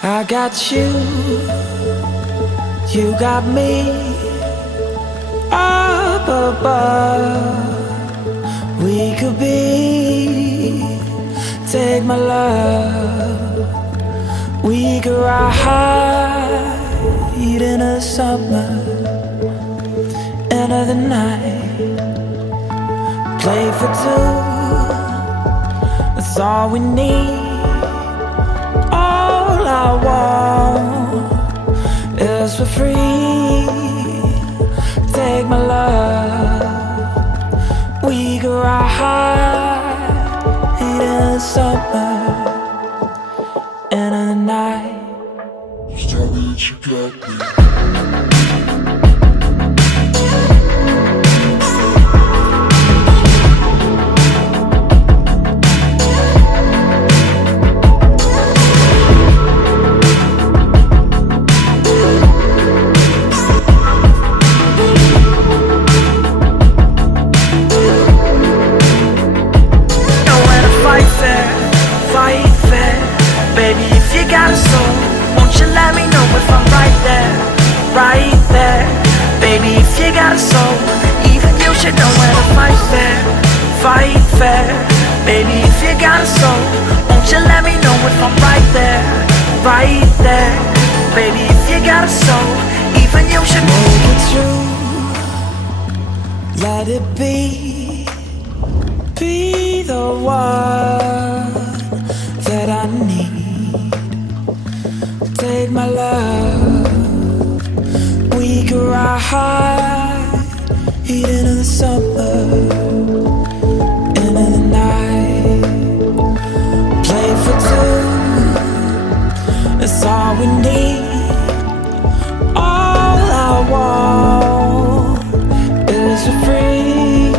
I got you, you got me up above. We could be, take my love. We could ride in the summer, end of the night. Play for two, that's all we need. All I want is for free. Take my love. We could ride in the summer, end of the night. Just tell me that you got me. Baby, if you got a soul, won't you let me know if I'm right there, right there. Baby, if you got a soul, even you should know where to fight fair, fight fair. Baby, if you got a soul, won't you let me know if I'm right there, right there. Baby, if you got a soul, even you should make it true. Let it be the one that I need. Take my love. We could ride into the summer, into the night. Play for two, that's all we need. All I want is for free.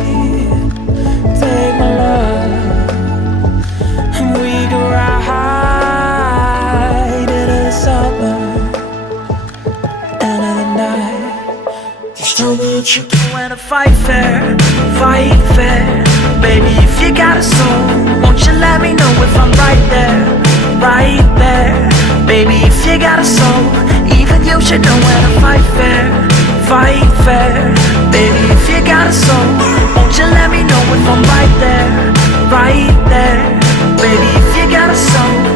Take my love, and we could ride in the summer, end of the night. Just tell me that you When I fight fair, fight fair. Baby, if you got a soul, won't you let me know if I'm right there, right there. Baby, if you got a soul, even you should know when to fight fair, fight fair. Baby, if you got a soul, won't you let me know if I'm right there, right there. Baby, if you got a soul,